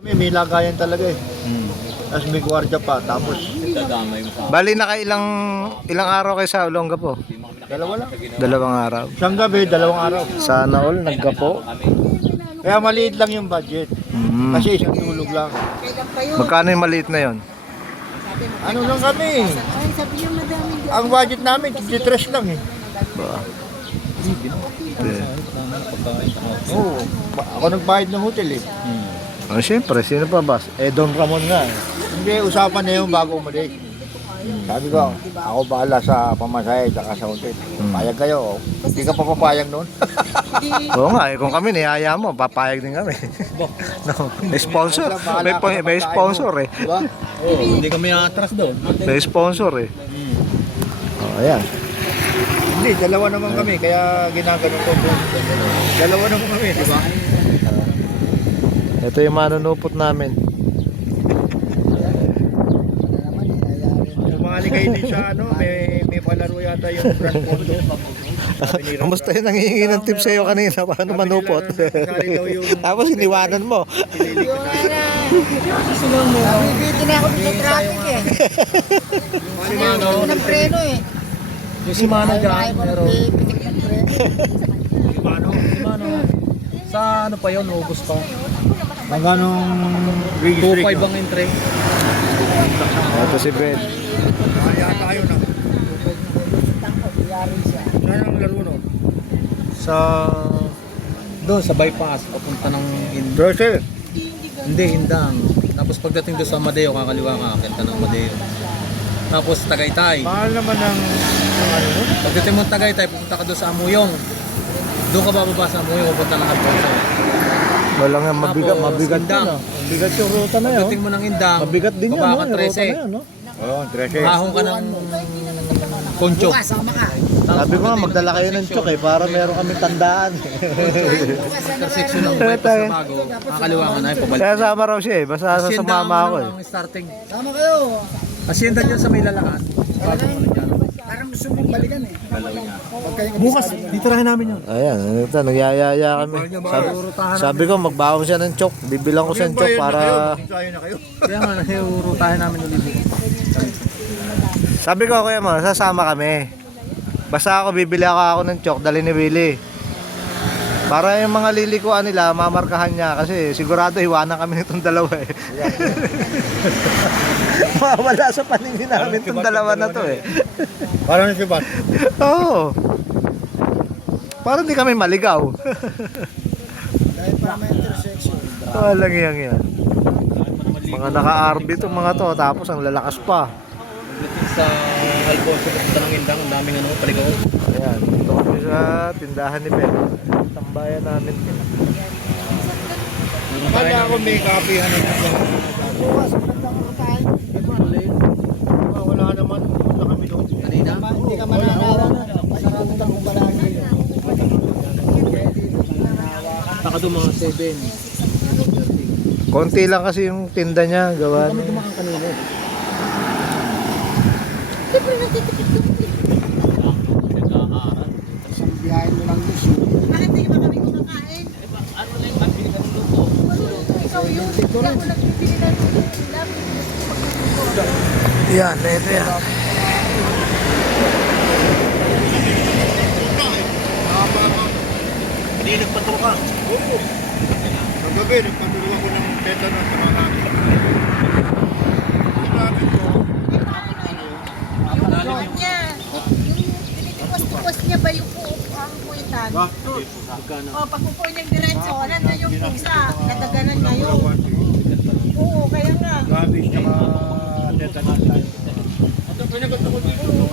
May lagayan talaga eh. Tapos may gwardiya pa. Tapos Bali ilang araw kayo sa Olongapo? dalawa lang. 2 araw. Isang gabi, 2 araw. Sana all naggapo. Kaya maliit lang yung budget. Kasi isang tulog lang. Magkano yung maliit na yon? Ano lang kami? Ang budget namin, 53 lang eh. Oo. Ako nagbayad ng hotel eh. Oh, siyempre, sino pa ba? Don Ramon nga eh. Hindi, usapan na yung bago umalis. Sabi ko, ako bahala sa pamasahe at sa hotel. Payag kayo. Hindi ka pa papayag noon. Oo nga, kung kami niyaya mo, papayag din kami. No, may sponsor. May sponsor eh. Diba? Hindi kami atras doon. May sponsor eh. Oh, ayan. Hindi, dalawa naman kami. Kaya ginaganon ko. Dalawa naman kami, di ba? Ito yung manunupot namin. Sumali kayo din sa ano, may palaro yata yung Grand Condo. Kamusta yung nangihingi ng tip sa'yo kanina? Paano manupot? Tapos iniwanan mo. Nabibitin na ako sa traffic eh. Ano ng preno eh. Yung si Mano dyan, pero sa ano pa yun, August pa. Magkanong 2.5 ang entry. Ito si Ben. Kaya tayo na. Saan ang laro no? Sa doon sa bypass papunta ng Brazil. hindi Indang. Tapos pagdating doon sa Amadeo, kakaliwa ka, kanta ng Amadeo. Tapos Tagaytay. Mahal naman ang ano no? Pagdating mo ng Tagaytay, pupunta ka doon sa Amuyong. Doon ka bababa sa Amuyong, pupunta ng Alfonso. Wala nga, mabigat Tapos, yun. Indang. Mabigat yung ruta na yun. Pagdating mo ng Indang, Mabigat din yun, baba no? ka Yung ruta 13. na yun, no? Oo, 13. Mahong ka ng Concho. Sama ka. Sabi ko nga, magdala kayo ng chok eh, para meron kami tandaan. Intersection ng bypass sa bago, kakaliwa ka na yung pabalik. Kaya sama raw siya eh, basta sumama ako eh. Ang starting. Sama kayo. Hacienda dyan sa may lalakas. Parang gusto mong balikan eh. Bukas, ditirahin namin yun. Ayan, ito, nagyayaya kami. Sabi ko, magbaon siya ng chok. Bibilang ko siya ng chok para... Tayo na kayo. Kaya nga, nahirutahin namin ulit. Sabi ko, kuya mo, sasama kami. Basta ako, bibili ako ng chok, dali ni Willie. Para yung mga lilikuan nila, mamarkahan niya. Kasi sigurado, iwanan kami nitong dalawa eh. Mawala sa paningin namin itong dalawa na to eh. Parang si Bat. Oo. Parang di kami maligaw. Dahil pa may intersection. Walang yan. Mga naka-RB itong mga to, tapos ang lalakas pa. Pagdating sa Alfonso, papunta ng Indang, ang daming ano, paligaw. Ayan, ito kami sa tindahan ni Ben. Tambayan namin. Kaya ako may kapihan na Bukas, magandang rutahin. wala naman. Wala kami doon. Kanina? Hindi ka mananawa. Masarap ang balagi. Taka doon mga 7. Konti lang kasi yung tinda niya, gawa niya. Dumakan kanina. Isang biyahe mo lang gusto. Bakit di ba kami kumakain? Ano na yung pabili ng luto? Ikaw yun. Hindi ako nagbibili ng ulam. Yan, ito yan. Hindi nagpaturo ka. Oo. Kagabi, nagpaturo ako ng tetanus sa mga namin. Yung niya. Tinitipas-tipas niya ba yung ang puwitan? O, pagpupo niyang diretso, na yung pusa. Nadaganan ngayon. Oo, kaya nga. Gabis, tsaka tetanus. Ito, pinagot ako dito.